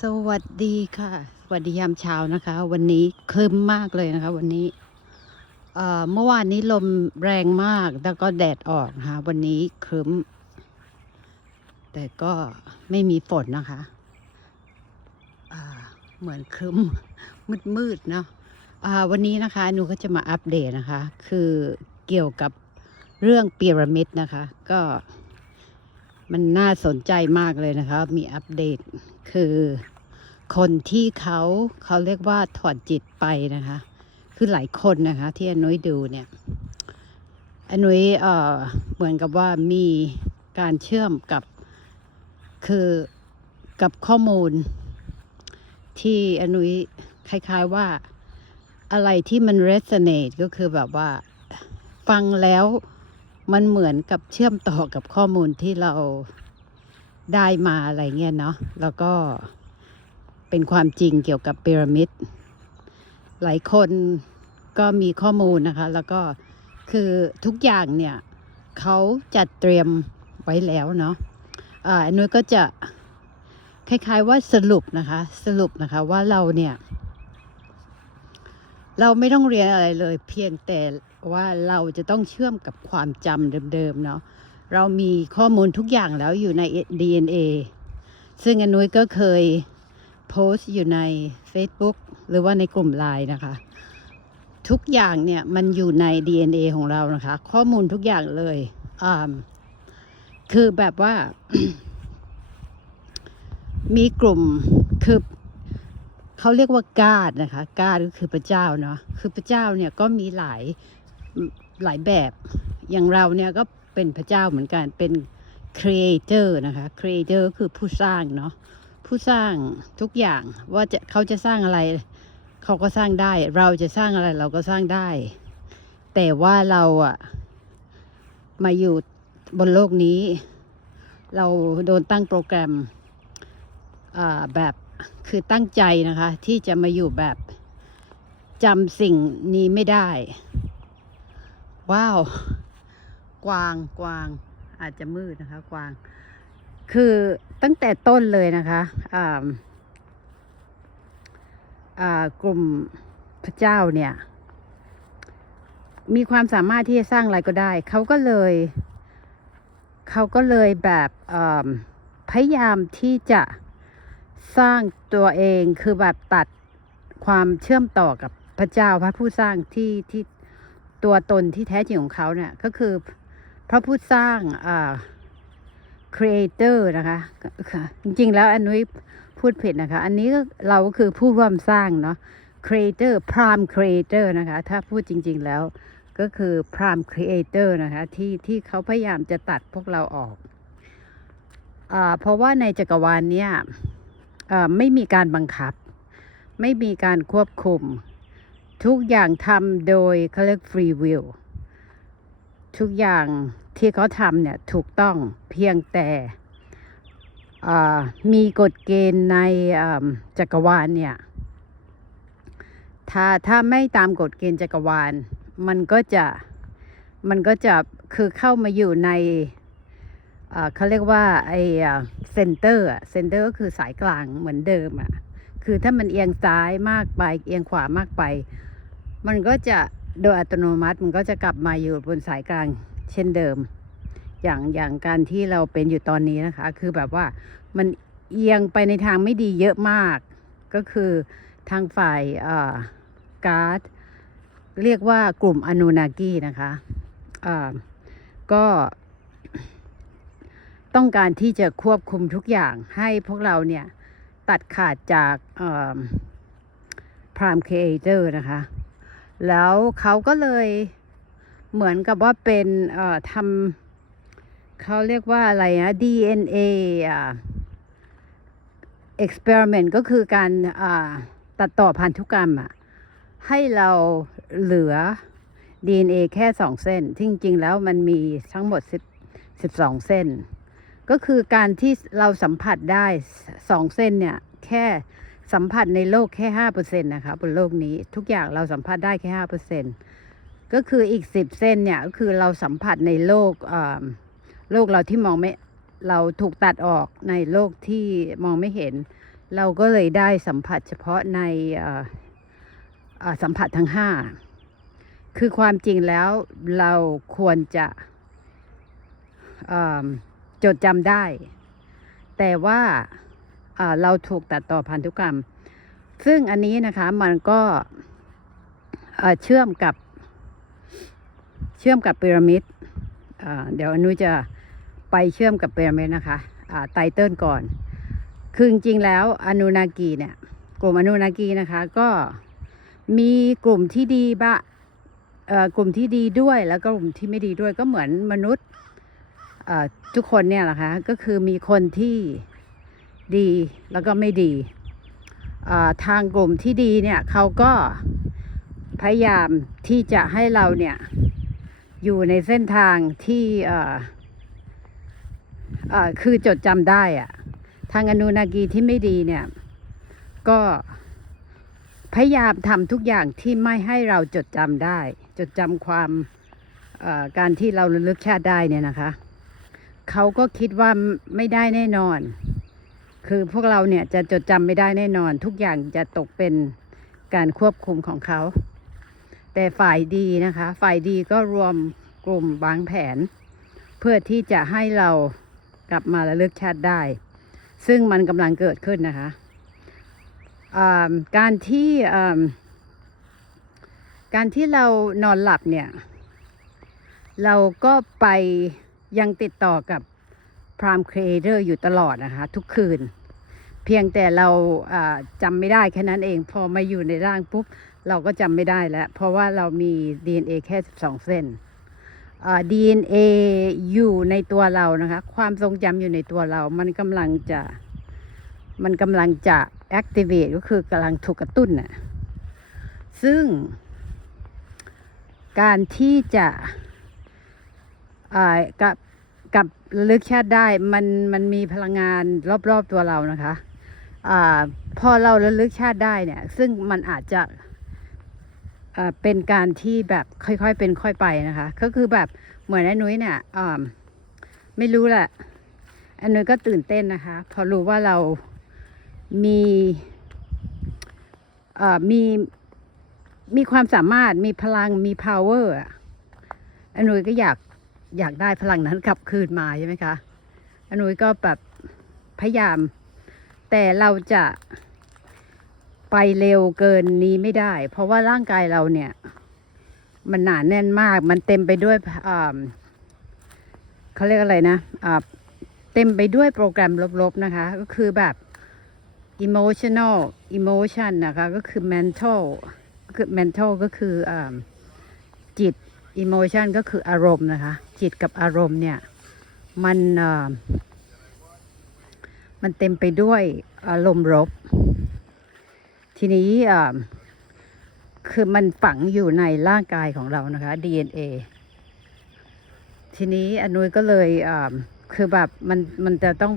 สวัสดีค่ะ สวัสดียามเช้านะคะ วันนี้คลึ้มมากเลยนะคะ วันนี้เมื่อวานนี้ลมแรงมากแล้วก็แดดออกนะคะวันนี้ครึ้ม แต่ก็ไม่มีฝนนะคะเหมือนครึ้มมืดๆเนาะวันนี้นะคะหนูก็จะมาอัปเดตนะคะ คือเกี่ยวกับเรื่องพีระมิดนะคะ ก็มันน่าสนใจมากเลยนะคะ มีอัปเดต คือคนที่เขาเขาเรียกว่าถอดจิตไปนะคะ คือหลายคนนะคะ ที่อนุยดูเนี่ยอนุยเอ่อเหมือนกับว่ามีการเชื่อมกับคือกับข้อมูล ที่อนุยคล้าย ๆว่าอะไรที่มัน resonate ก็คือแบบว่าฟังแล้วมันเหมือนกับเชื่อมต่อกับข้อมูลที่เรา ได้มาอะไรเงี้ยเนาะแล้วก็เป็นความจริงเกี่ยวกับพีระมิด หลายคนก็มีข้อมูลนะคะ แล้วก็คือทุกอย่างเนี่ยเขาจัดเตรียมไว้แล้วเนาะอ่าอันนู้นก็จะคล้ายๆว่าสรุปนะคะ สรุปนะคะว่าเราเนี่ย เราไม่ต้องเรียนอะไรเลย เพียงแต่ว่าเราจะต้องเชื่อมกับความจำเดิมๆเนาะ เรามีข้อมูลทุกอย่างแล้วอยู่ใน DNA ซึ่งอนุ้ยก็เคยโพสต์อยู่ใน Facebook หรือว่าในกลุ่มไลน์นะคะ ทุกอย่างเนี่ยมันอยู่ใน DNA ของเรานะคะ ข้อมูลทุกอย่างเลยอ่าคือแบบว่า มีกลุ่มคือเขาเรียกว่ากาดนะคะกาดก็คือพระเจ้าเนาะคือพระเจ้าเนี่ยก็มีหลายหลายแบบอย่างเราเนี่ยก็ เป็นพระเจ้าเหมือนกันเป็น creator นะคะ creator ก็คือผู้สร้างเนาะผู้สร้างทุกอย่างว่าจะเขาจะสร้างอะไร เขาก็สร้างได้ เราจะสร้างอะไรเราก็สร้างได้ แต่ว่าเราอะมาอยู่บนโลกนี้ เราโดนตั้งโปรแกรมแบบคือตั้งใจนะคะ ที่จะมาอยู่แบบจำสิ่งนี้ไม่ได้ ว้าว กวางกวางอาจจะมืดนะคะกวาง คือตั้งแต่ต้นเลยนะคะกลุ่มพระเจ้าเนี่ย มีความสามารถที่จะสร้างอะไรก็ได้ เขาก็เลยเขาก็เลยแบบพยายามที่จะสร้างตัวเองคือแบบตัดความเชื่อมต่อกับพระเจ้าพระผู้สร้างที่ที่ตัวตนที่แท้จริงของเขาเนี่ยก็คือ พระผู้สร้างอ่า creator นะคะคะ จริงๆ แล้วอันนี้พูดผิดนะคะ อันนี้ก็เราก็คือผู้ร่วมสร้างเนาะ creator prime creator นะคะ ถ้าพูดจริง ๆ แล้วก็คือ prime creator นะคะ ที่ที่เขาพยายามจะตัดพวกเราออกอ่าเพราะว่าในจักรวาลเนี้ยไม่มีการบังคับ ไม่มีการควบคุม ทุกอย่างทำโดยเขาเรียก free will ทุกอย่างที่เขาทำเนี่ยถูกต้องเพียงแต่มีกฎเกณฑ์ในจักรวาลเนี่ยถ้าถ้าไม่ตามกฎเกณฑ์จักรวาล มันก็จะมันก็จะคือเข้ามาอยู่ในเขาเรียกว่าไอเซนเตอร์เซนเตอร์ก็คือสายกลางเหมือนเดิมอะ่ะคือถ้ามันเอียงซ้ายมากไปเอียงขวามากไป มันก็จะ โดยอัตโนมัติมันก็จะกลับมาอยู่บนสายกลางเช่นเดิม อย่างอย่างการที่เราเป็นอยู่ตอนนี้นะคะ คือแบบว่ามันเอียงไปในทางไม่ดีเยอะมาก ก็คือทางฝ่ายการ์ดเรียกว่ากลุ่มอนูนากีนะคะก็ต้องการที่จะควบคุมทุกอย่างให้พวกเราเนี่ย ตัดขาดจากพรามครีเอเตอร์นะคะ แล้วเขาก็เลยเหมือนกับว่าเป็นเอ่อทำเขาเรียกว่าอะไรนะ DNA อ่า experiment ก็คือการอ่าตัดต่อพันธุกรรมอะให้เราเหลือ DNA แค่สองเส้น ที่จริง ๆ แล้วมันมีทั้งหมด10 12 เส้น ก็คือการที่เราสัมผัสได้สองเส้นเนี่ย แค่ สัมผัสในโลกแค่ห้าเปอร์เซ็นต์นะคะบนโลกนี้ทุกอย่างเราสัมผัสได้แค่ห้าเปอร์เซ็นต์ก็คืออีกสิบเส้นเนี่ยก็คือเราสัมผัสในโลกโลกเราที่มองไม่เราถูกตัดออกในโลกที่มองไม่เห็น เราก็เลยได้สัมผัสเฉพาะในสัมผัสทั้งห้าคือความจริงแล้วเราควรจะจดจำได้ แต่ว่า เราถูกตัดต่อพันธุกรรม ซึ่งอันนี้นะคะมันก็เชื่อมกับ เชื่อมกับพีระมิดเดี๋ยวอนุจะไปเชื่อมกับพีระมิดนะคะไตเติลก่อน คือจริงแล้วอนุนากีเนี่ย กลุ่มอนุนากีนะคะก็มีกลุ่มที่ดีบะกลุ่มที่ดีด้วยแล้วก็กลุ่มที่ไม่ดีด้วยก็เหมือนมนุษย์ทุกคนเนี่ยแหละค่ะก็คือมีคนที่ ดีแล้วก็ไม่ดีทางกลุ่มที่ดีเนี่ยเขาก็พยายามที่จะให้เราเนี่ยอยู่ในเส้นทางที่คือจดจำได้อะทางอนุนากีที่ไม่ดีเนี่ยก็พยายามทำทุกอย่างที่ไม่ให้เราจดจำได้ จดจำความการที่เราระลึกชาติได้เนี่ยนะคะ เขาก็คิดว่าไม่ได้แน่นอน คือพวกเราเนี่ยจะจดจำไม่ได้แน่นอน ทุกอย่างจะตกเป็นการควบคุมของเขา แต่ฝ่ายดีนะคะ ฝ่ายดีก็รวมกลุ่มวางแผน เพื่อที่จะให้เรากลับมาระลึกชาติได้ ซึ่งมันกำลังเกิดขึ้นนะคะการที่การที่เรานอนหลับเนี่ย เราก็ไปยังติดต่อกับ พรามครีเอเตอร์อยู่ตลอดนะคะ ทุกคืน เพียงแต่เราจำไม่ได้แค่นั้นเอง พอมาอยู่ในร่างปุ๊บ เราก็จำไม่ได้แล้ว เพราะว่าเรามี DNA แค่ 12 เส้นอ่า DNA อยู่ในตัวเรานะคะ ความทรงจำอยู่ในตัวเรา มันกำลังจะมันกำลังจะ activate ก็คือกำลังถูกกระตุ้นน่ะ ซึ่ง การที่จะอ่า กับระลึกชาติได้มันมันมีพลังงานรอบๆตัวเรานะคะอ่าพอเราระลึกชาติได้เนี่ย ซึ่งมันอาจจะเอ่อเป็นการที่แบบค่อยๆเป็นค่อยไปนะคะ ก็คือแบบเหมือนไอ้นุ้ยเนี่ยอ่าไม่รู้แหละไอ้นุ้ยก็ตื่นเต้นนะคะ พอรู้ว่าเรามีเอ่อมีมีความสามารถมีพลังมี power อะไอ้นุ้ยก็อยาก อยากได้พลังนั้นกลับคืนมาใช่ไหมคะอนุ้ยก็แบบพยายาม แต่เราจะไปเร็วเกินนี้ไม่ได้ เพราะว่าร่างกายเราเนี่ย มันหนาแน่นมาก มันเต็มไปด้วยอ่าเขาเรียกอะไรนะอ่าเต็มไปด้วยโปรแกรมลบๆนะคะ ก็คือแบบ emotional emotion นะคะ ก็คือ mental ก็คือ mental ก็คืออาจิต emotion ก็คืออารมณ์นะคะ จิตกับอารมณ์เนี่ยมันมันเต็มไปด้วยอารมณ์ลบทีนี้คือมันฝังอยู่ในร่างกายของเรานะคะ DNA ทีนี้อนุยก็เลยคือแบบมันมันจะต้อง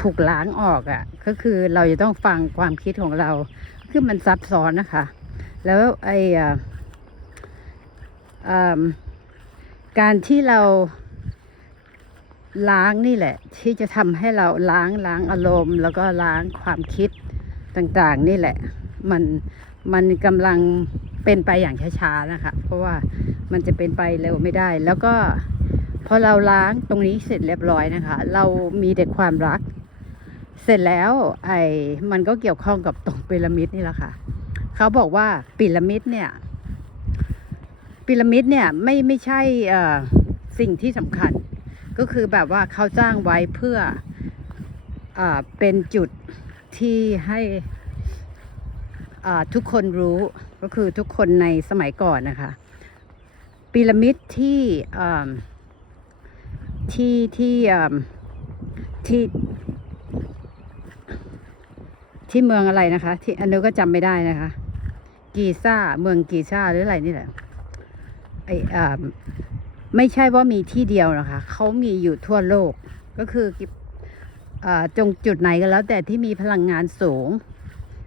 ถูกล้างออกอะ่ะ ก็คือเราจะต้องฟังความคิดของเรา คือมันซับซ้อนนะคะ แล้วไออ่าอ่า การที่เราล้างนี่แหละ ที่จะทำให้เราล้างล้างอารมณ์ แล้วก็ล้างความคิดต่างๆ นี่แหละ มันมันกำลังเป็นไปอย่างช้าๆนะคะ เพราะว่ามันจะเป็นไปเร็วไม่ได้ แล้วก็พอเราล้างตรงนี้เสร็จเรียบร้อยนะคะ เรามีแต่ความรัก เสร็จแล้วไอ้มันก็เกี่ยวข้องกับตรงพีระมิดนี่แหละค่ะ เขาบอกว่าพีระมิดเนี่ย พีระมิดเนี่ยไม่ไม่ใช่สิ่งที่สำคัญ ก็คือแบบว่าเขาสร้างไว้เพื่ออเป็นจุดที่ให้ทุกคนรู้ก็คือทุกคนในสมัยก่อนนะคะพีระมิดที่ที่ที่ที่ที่เมืองอะไรนะคะ ที่อันนี้ก็จำไม่ได้นะคะ กีซ่า เมืองกีซ่าหรืออะไรนี่แหละ ไอ่ไม่ใช่ว่ามีที่เดียวนะคะเขามีอยู่ทั่วโลกก็คืออจงจุดไหนก็แล้วแต่ที่มีพลังงานสูง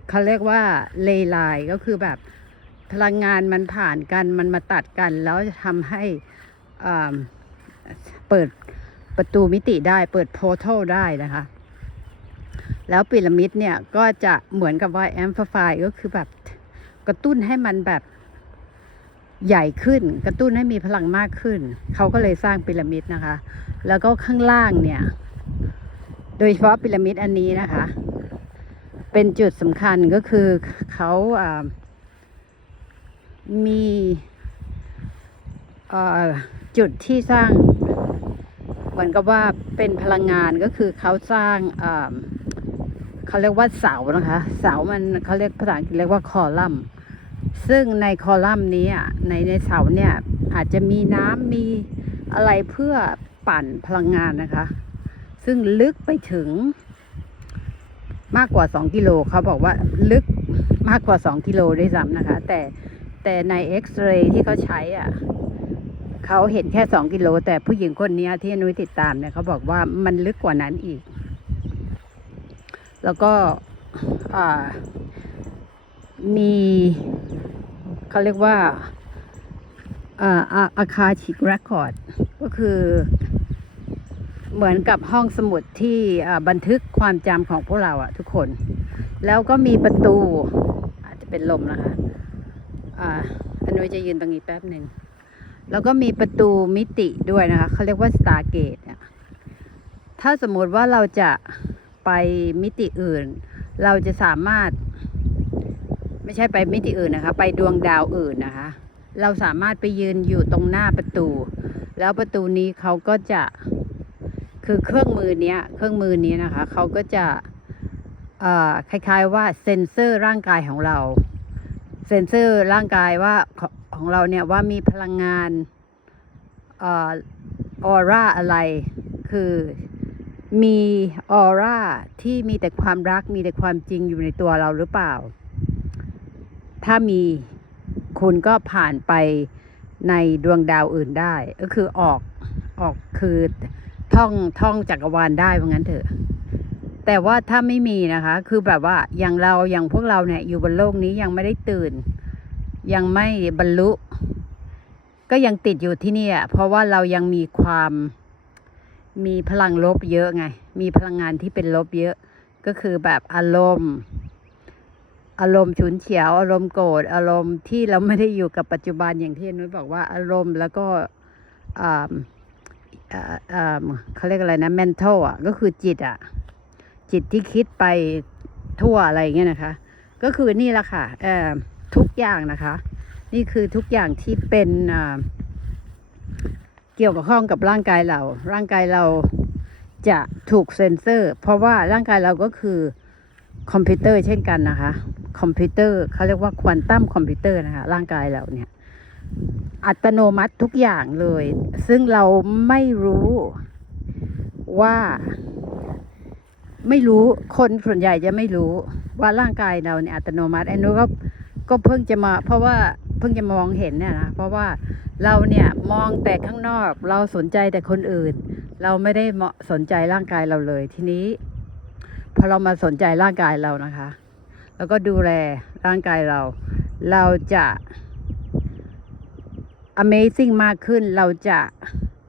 เขาเรียกว่าเลไลก็คือแบบพลังงานมันผ่านกันมันมาตัดกัน แล้วจะทำให้เปิดประตูมิติได้เปิดโพ r t ท l ได้นะคะ แล้วพีระมิดเนี่ยก็จะเหมือนกับว่า amplify ก็คือแบบกระตุ้นให้มันแบบ ใหญ่ขึ้น กระตุ้นให้มีพลังมากขึ้น เขาก็เลยสร้างพีระมิดนะคะ แล้วก็ข้างล่างเนี่ย โดยเฉพาะพีระมิดอันนี้นะคะ เป็นจุดสำคัญก็คือเขาอ่ามีอ่อจุดที่สร้างเหมือนกับว่าเป็นพลังงานก็คือเขาสร้างอ่าเขาเรียกว่าเสานะคะ เสามันเขาเรียกภาษาอังกฤษเรียกว่าคอลัมน์ ซึ่งในคอลัมน์นี้ในในเสาเนี่ยอาจจะมีน้ำมีอะไรเพื่อปั่นพลังงานนะคะ ซึ่งลึกไปถึงมากกว่า 2 กิโลเขาบอกว่าลึกมากกว่า 2 กิโลด้วยซ้ำนะคะ แต่แต่ในเอ็กซเรย์ที่เขาใช้อะเขาเห็นแค่ 2 กิโล แต่ผู้หญิงคนนี้ที่นุ้ยติดตามเนี่ยเขาบอกว่ามันลึกกว่านั้นอีก แล้วก็อ่า มีเขาเรียกว่าอาอาอาคาชิกเรคคอร์ดก็คือเหมือนกับห้องสมุดที่บันทึกความจำของพวกเราอะทุกคน แล้วก็มีประตู อาจจะเป็นลมนะคะอันนุ้ยจะยืนตรงนี้แป๊บหนึ่ง แล้วก็มีประตูมิติด้วยนะคะเขาเรียกว่า Stargate เนี่ยถ้าสมมติว่าเราจะไปมิติอื่น เราจะสามารถ ไม่ใช่ไปมิติอื่นนะคะ ไปดวงดาวอื่นนะคะ เราสามารถไปยืนอยู่ตรงหน้าประตู แล้วประตูนี้เขาก็จะคือเครื่องมือเนี้ยเครื่องมือนี้นะคะเขาก็จะคล้ายๆว่าเซ็นเซอร์ร่างกายของเรา เซ็นเซอร์ร่างกายว่าของเราเนี่ยว่ามีพลังงานออร่าอะไร คือมีออร่าที่มีแต่ความรักมีแต่ความจริงอยู่ในตัวเราหรือเปล่า ถ้ามีคุณก็ผ่านไปในดวงดาวอื่นได้ ก็คือออกออกคือท่องท่องจักรวาลได้ว่าะงั้นเถอะ แต่ว่าถ้าไม่มีนะคะ คือแบบว่าอย่างเราอย่างพวกเราเนี่ยอยู่บนโลกนี้ยังไม่ได้ตื่น ยังไม่บรรลุ ก็ยังติดอยู่ที่นี่อะเพราะว่าเรายังมีความมีพลังลบเยอะไง มีพลังงานที่เป็นลบเยอะ ก็คือแบบอารมณ์ อารมณ์ฉุนเฉียว อารมณ์โกรธอารมณ์ที่เราไม่ได้อยู่กับปัจจุบันอย่างที่นุ้ยบอกว่าอารมณ์แล้วก็เขาเรียกอะไรนะ mental อะก็คือจิตอะ จิตที่คิดไปทั่วอะไรเงี้ยนะคะ ก็คือนี่แหละค่ะทุกอย่างนะคะ นี่คือทุกอย่างที่เป็นเกี่ยวกับข้องกับร่างกายเรา ร่างกายเราจะถูกเซ็นเซอร์ เพราะว่าร่างกายเราก็คือคอมพิวเตอร์เช่นกันนะคะ คอมพิวเตอร์เขาเรียกว่าควอนตัมคอมพิวเตอร์นะคะร่างกายเราเนี่ย อัตโนมัติทุกอย่างเลย ซึ่งเราไม่รู้ว่าไม่รู้คนส่วนใหญ่จะไม่รู้ว่าร่างกายเราเนี่ยอัตโนมัติไอ้นุก็ก็เพิ่งจะมา เพราะว่าเพิ่งจะมองเห็นเนี่ยนะเพราะว่าเราเนี่ยมองแต่ข้างนอก เราสนใจแต่คนอื่น เราไม่ได้เหมาะสนใจร่างกายเราเลย ทีนี้ พอเรามาสนใจร่างกายเรานะคะ แล้วก็ดูแลร่างกายเรา เราจะ Amazing มากขึ้นเราจะ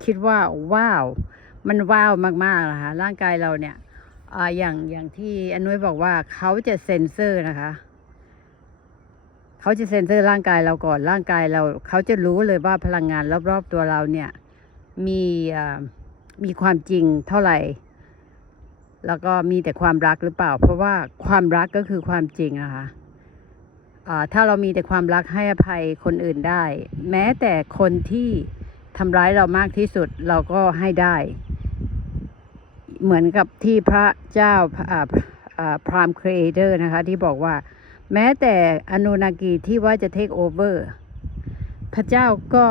คิดว่าว้าว มันว้าวมากๆนะคะร่างกายเราเนี่ยอ่าอย่างอย่างที่อนุ้ยบอกว่าเขาจะเซ็นเซอร์นะคะเขาจะเซ็นเซอร์ร่างกายเราก่อนร่างกายเราเขาจะรู้เลยว่าพลังงานรอบๆตัวเราเนี่ยมีอ่ามีความจริงเท่าไหร่ แล้วก็มีแต่ความรักหรือเปล่า เพราะว่าความรักก็คือความจริงนะคะอ่าถ้าเรามีแต่ความรักให้อภัยคนอื่นได้ แม้แต่คนที่ทำร้ายเรามากที่สุดเราก็ให้ได้ เหมือนกับที่พระเจ้าพรามครีเอเตอร์นะคะ ที่บอกว่า แม้แต่อนุนากีที่ว่าจะเทคโอเวอร์พระเจ้าก็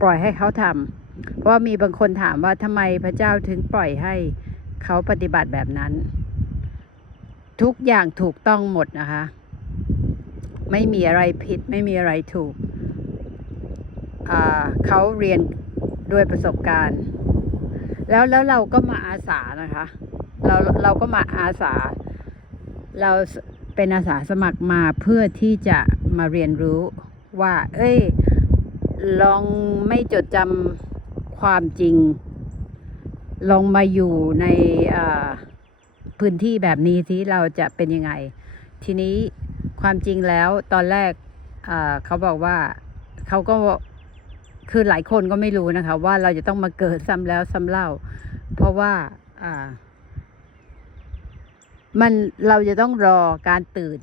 ปล่อยให้เขาทำเพราะมีบางคนถามว่าทำไมพระเจ้าถึงปล่อยให้ เขาปฏิบัติแบบนั้น ทุกอย่างถูกต้องหมดนะคะ ไม่มีอะไรผิด ไม่มีอะไรถูก เขาเรียนด้วยประสบการณ์ แล้วแล้วเราก็มาอาสานะคะ เราเราก็มาอาสา เราเป็นอาสาสมัครมาเพื่อที่จะมาเรียนรู้ว่า เอ้ย ลองไม่จดจำความจริง ลองมาอยู่ในพื้นที่แบบนี้ที่เราจะเป็นยังไง ทีนี้ความจริงแล้วตอนแรกเขาบอกว่าเขาก็คือหลายคนก็ไม่รู้นะคะ ว่าเราจะต้องมาเกิดซ้ำแล้วซ้ำเล่า เพราะว่าอ่ามันเราจะต้องรอการตื่น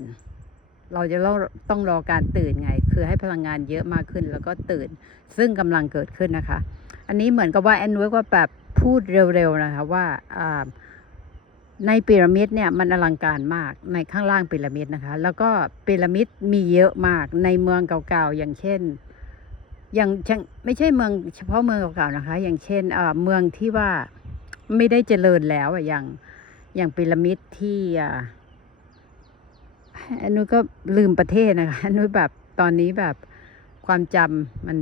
เราจะต้องต้องรอการตื่นไง คือให้พลังงานเยอะมากขึ้นแล้วก็ตื่น ซึ่งกำลังเกิดขึ้นนะคะ อันนี้เหมือนกับว่าแอนนุ้ยก็แบบ พูดเร็วๆนะคะว่าในพีระมิดเนี่ยมันอลังการมากในข้างล่างพีระมิดนะคะ แล้วก็พีระมิดมีเยอะมากในเมืองเก่าๆอย่างเช่น อย่างไม่ใช่เมืองเฉพาะเมืองเก่าๆนะคะ อย่างเช่นเมืองที่ว่าไม่ได้เจริญแล้วอย่างอย่างพีระมิดที่อันนู้นก็ลืมประเทศนะคะอันนู้นแบบตอนนี้แบบความจำมัน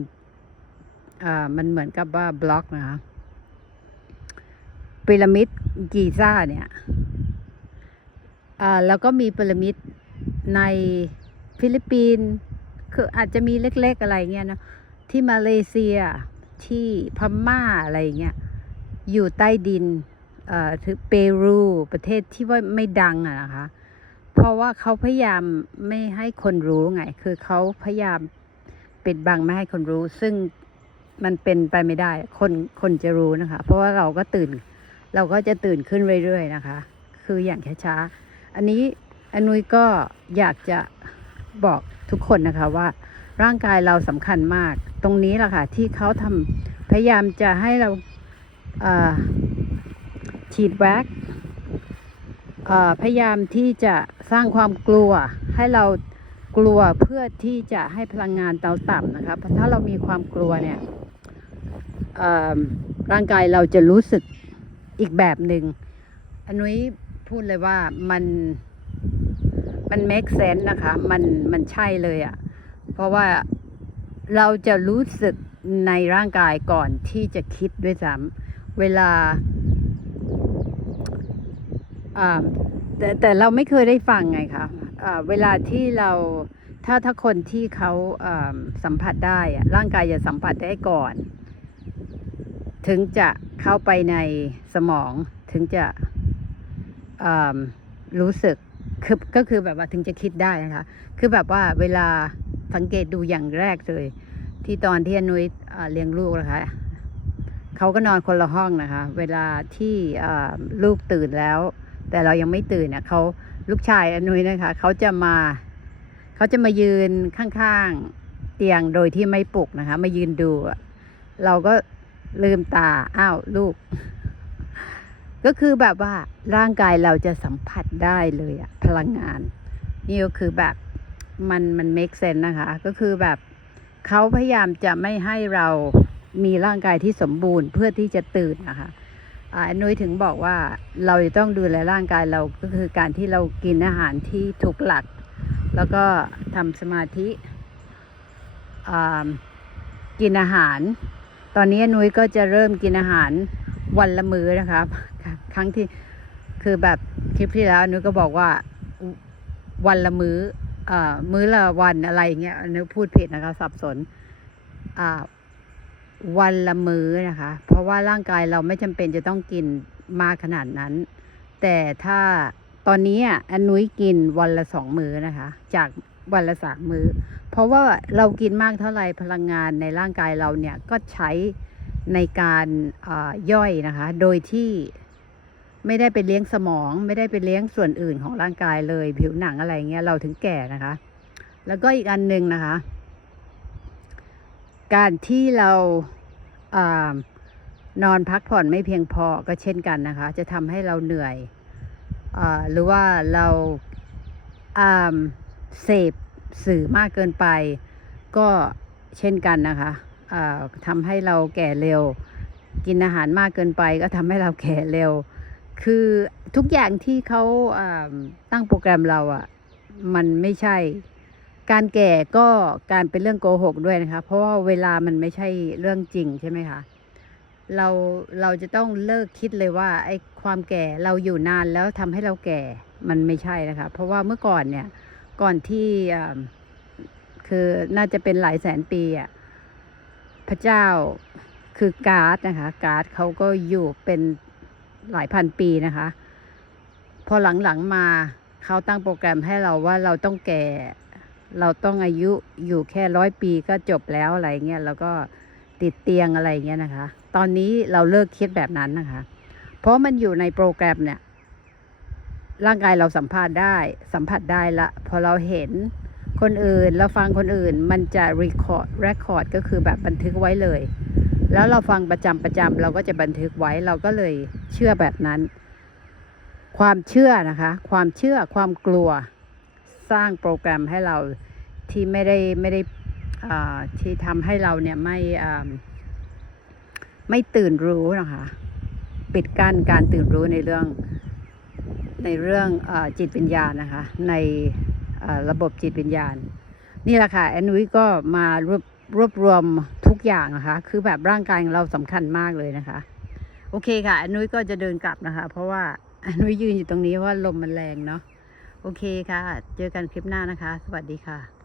มันเหมือนกับว่าบล็อกนะคะ พีระมิดกีซ่าเนี่ยอ่าแล้วก็มีพีระมิดในฟิลิปปินส์คืออาจจะมีเล็กๆอะไรเงี้ยนะที่มาเลเซียที่พม่าอะไรเงี้ยอยู่ใต้ดินเอ่อถึงเปรูประเทศที่ว่าไม่ดังอะนะคะ เพราะว่าเขาพยายามไม่ให้คนรู้ไง คือเขาพยายามปิดบังไม่ให้คนรู้ ซึ่งมันเป็นไปไม่ได้ คนคนจะรู้นะคะ เพราะว่าเราก็ตื่น เราก็จะตื่นขึ้นเรื่อยๆนะคะ คืออย่างช้าๆอันนี้อนุยก็อยากจะบอกทุกคนนะคะว่าร่างกายเราสำคัญมาก ตรงนี้แหละค่ะที่เขาทำพยายามจะให้เราเฉีดแว็กซ์พยายามที่จะสร้างความกลัวให้เรากลัวเพื่อที่จะให้พลังงานเตาต่ำนะคะเพราะถ้าเรามีความกลัวเนี่ยร่างกายเราจะรู้สึก อีกแบบหนึ่งอันนี้พูดเลยว่ามันมัน make sense นะคะ มันมันใช่เลยอะ่ะ เพราะว่าเราจะรู้สึกในร่างกายก่อนที่จะคิดด้วยซ้ำเวลาอ่าแต่แต่เราไม่เคยได้ฟังไงคะอ่าเวลาที่เราถ้าถ้าคนที่เขาอ่าสัมผัสได้อะร่างกายจะสัมผัสได้ก่อน ถึงจะเข้าไปในสมองถึงจะรู้สึกคือก็คือแบบว่าถึงจะคิดได้นะคะ คือแบบว่าเวลาสังเกตดูอย่างแรกเลย ที่ตอนที่อนุยเลี้ยงลูกนะคะเขาก็นอนคนละห้องนะคะ เวลาที่ลูกตื่นแล้ว แต่เรายังไม่ตื่นเนี่ยเขาลูกชายอนุยนะคะเขาจะมาเขาจะมายืนข้างๆเตียงโดยที่ไม่ปลุกนะคะ มายืนดู เราก็ ลืมตา อ้าวลูก ก็คือแบบว่าร่างกายเราจะสัมผัสได้เลยอะพลังงาน นี่ก็คือแบบมันมัน make sense นะคะ ก็คือแบบเขาพยายามจะไม่ให้เรามีร่างกายที่สมบูรณ์เพื่อที่จะตื่นนะคะอ่านุ้ยถึงบอกว่าเราจะต้องดูแลร่างกายเราก็คือการที่เรากินอาหารที่ถูกหลัก แล้วก็ทำสมาธิกินอาหาร ตอนนี้นุ้ยก็จะเริ่มกินอาหารวันละมื้อนะคะครั้งที่คือแบบคลิปที่แล้วนุ้ยก็บอกว่าวันละมื้อเอ่อมื้อละวันอะไรอย่างเงี้ยนึกพูดผิดนะคะ สับสนอ่าวันละมื้อนะคะ เพราะว่าร่างกายเราไม่จำเป็นจะต้องกินมากขนาดนั้น แต่ถ้าตอนนี้อะอันนุ้ยกินวันละสองมื้อนะคะ จาก วันละสามมื้อ เพราะว่าเรากินมากเท่าไหร่พลังงานในร่างกายเราเนี่ยก็ใช้ในการย่อยนะคะ โดยที่ไม่ได้ไปเลี้ยงสมอง ไม่ได้ไปเลี้ยงส่วนอื่นของร่างกายเลย ผิวหนังอะไรเงี้ยเราถึงแก่นะคะ แล้วก็อีกอันหนึ่งนะคะ การที่เราอานอนพักผ่อนไม่เพียงพอก็เช่นกันนะคะ จะทำให้เราเหนื่อยอหรือว่าเราอ่า เสพสื่อมากเกินไป ก็เช่นกันนะคะอ่าทำให้เราแก่เร็ว กินอาหารมากเกินไปก็ทำให้เราแก่เร็ว คือทุกอย่างที่เขาอ่าตั้งโปรแกรมเราอะ่ะมันไม่ใช่ การแก่ก็การเป็นเรื่องโกหกด้วยนะคะ เพราะว่าเวลามันไม่ใช่เรื่องจริงใช่ไหมคะเราเราจะต้องเลิกคิดเลยว่าไอ้ความแก่เราอยู่นานแล้วทำให้เราแก่มันไม่ใช่นะคะ เพราะว่าเมื่อก่อนเนี่ย ก่อนที่คือน่าจะเป็นหลายแสนปีอะพระเจ้าคือการ์ดนะคะ การ์ดเขาก็อยู่เป็นหลายพันปีนะคะ พอหลังๆมาเขาตั้งโปรแกรมให้เราว่าเราต้องแก่ เราต้องอายุอยู่แค่ร้อยปีก็จบแล้วอะไรเงี้ยแล้วก็ติดเตียงอะไรเงี้ยนะคะ ตอนนี้เราเลิกคิดแบบนั้นนะคะ เพราะมันอยู่ในโปรแกรมเนี่ย ร่างกายเราสัมผัสได้ สัมผัสได้ละ พอเราเห็นคนอื่น เราฟังคนอื่น มันจะ record record ก็คือแบบบันทึกไว้เลย แล้วเราฟังประจำประจำเราก็จะบันทึกไว้เราก็เลยเชื่อแบบนั้น ความเชื่อนะคะ ความเชื่อความกลัวสร้างโปรแกรมให้เราที่ไม่ได้ไม่ได้ที่ทำให้เราเนี่ยไม่ไม่ตื่นรู้นะคะ ปิดกั้นการตื่นรู้ในเรื่อง ในเรื่องอจิตวิญญาณนะคะ ในระบบจิตวิญญาณ นี่แหละค่ะแอนนุ้ยก็มารวบรวบรวมทุกอย่างนะคะ คือแบบร่างกายของเราสำคัญมากเลยนะคะ โอเคค่ะแอนนุ้ยก็จะเดินกลับนะคะ เพราะว่าแอนนุ้ยยืนอยู่ตรงนี้เพราะว่าลมมันแรงเนาะโอเคค่ะ เจอกันคลิปหน้านะคะ สวัสดีค่ะ